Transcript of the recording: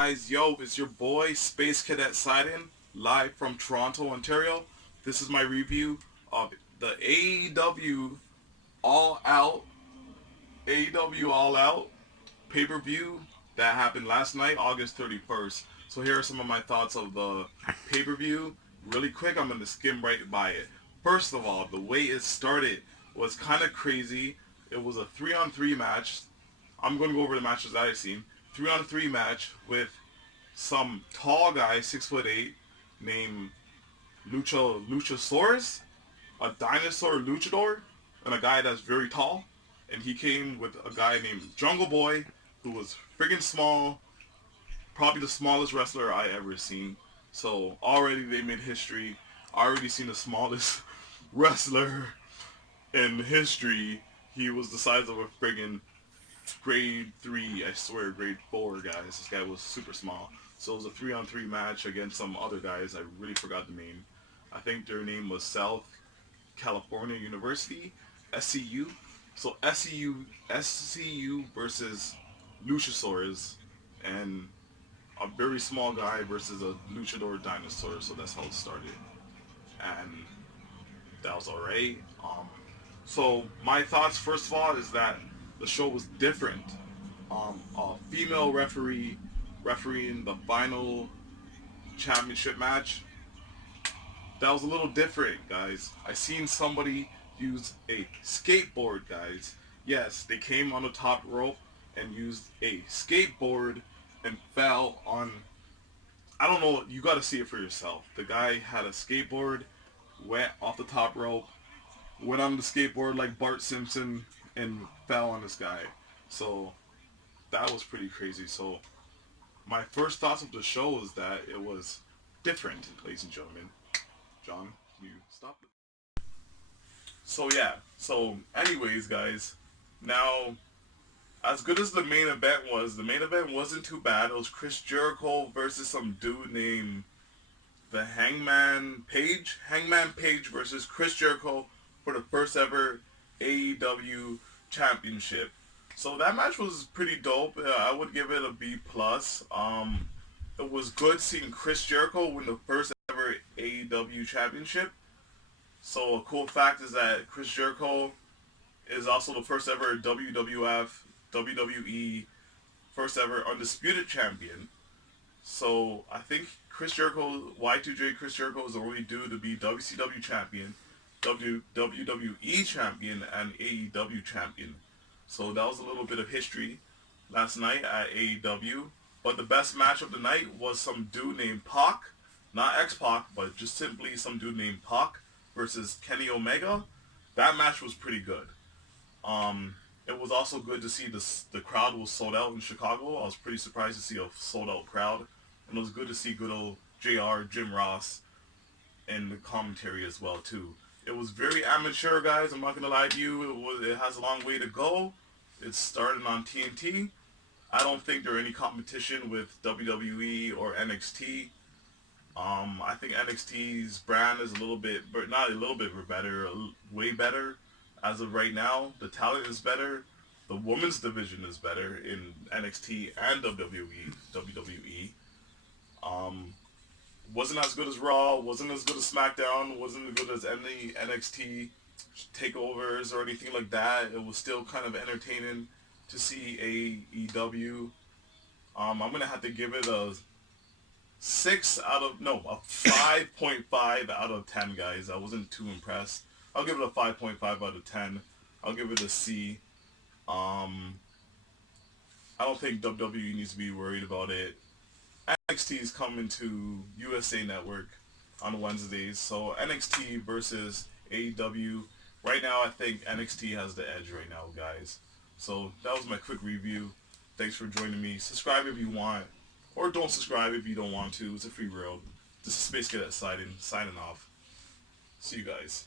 guys? Yo, it's your boy Space Cadet Sidon, live from Toronto, Ontario. This is my review of the All Out AEW All Out pay-per-view that happened last night, August 31st. So here are some of my thoughts of the pay-per-view. Really quick, I'm going to skim right by it. First of all, the way it started was kind of crazy. It was a 3-on-3 match. I'm going to go over the matches that I've seen. 3-on-3 match with some tall guy, 6'8", named Luchasaurus, a dinosaur luchador, and a guy that's very tall. And he came with a guy named Jungle Boy, who was friggin' small, probably the smallest wrestler I ever seen. So already they made history. I already seen the smallest wrestler in history. He was the size of a friggin' grade 3, I swear, grade 4 guys. This guy was super small. So it was a 3-on-3 match against some other guys. I really forgot the name. I think their name was South California University, SCU. So SCU versus Luchasaurus, and a very small guy versus a luchador dinosaur. So that's how it started, and that was alright. So my thoughts, first of all, is that the show was different. A female referee refereeing the final championship match. That was a little different, guys. I seen somebody use a skateboard, guys. Yes, they came on the top rope and used a skateboard and fell on... I don't know, you gotta see it for yourself. The guy had a skateboard, went off the top rope, went on the skateboard like Bart Simpson, and fell on this guy. So that was pretty crazy. So my first thoughts of the show is that it was different, ladies and gentlemen. John, you stop it. So yeah, so anyways guys, now as good as the main event was, the main event wasn't too bad. It was Chris Jericho versus some dude named the Hangman Page. Hangman Page versus Chris Jericho for the first ever AEW championship. So that match was pretty dope. I would give it a B+. It was good seeing Chris Jericho win the first ever AEW championship. So a cool fact is that Chris Jericho is also the first ever WWF, WWE, first ever undisputed champion. So I think Chris Jericho, Y2J Chris Jericho, is the only dude to be WCW champion, WWE champion, and AEW champion. So that was a little bit of history last night at AEW. But the best match of the night was some dude named Pac, not X-Pac, but just simply some dude named Pac versus Kenny Omega. That match was pretty good. It was also good to see the crowd was sold out in Chicago. I was pretty surprised to see a sold out crowd. And it was good to see good old JR, Jim Ross, in the commentary as well too. It was very amateur, guys. I'm not going to lie to you. It has a long way to go. It's starting on TNT. I don't think there are any competition with WWE or NXT. I think NXT's brand is a little bit, but not a little bit better, way better as of right now. The talent is better. The women's division is better in NXT and WWE. Wasn't as good as Raw, wasn't as good as Smackdown, wasn't as good as any NXT takeovers or anything like that. It was still kind of entertaining to see AEW. I'm going to have to give it a 5.5 out of 10, guys. I wasn't too impressed. I'll give it a 5.5 out of 10. I'll give it a C. I don't think WWE needs to be worried about it. NXT is coming to USA Network on Wednesdays, so NXT versus AEW. Right now, I think NXT has the edge right now, guys. So that was my quick review. Thanks for joining me. Subscribe if you want, or don't subscribe if you don't want to. It's a free world. This is Space Cadet signing off. See you guys.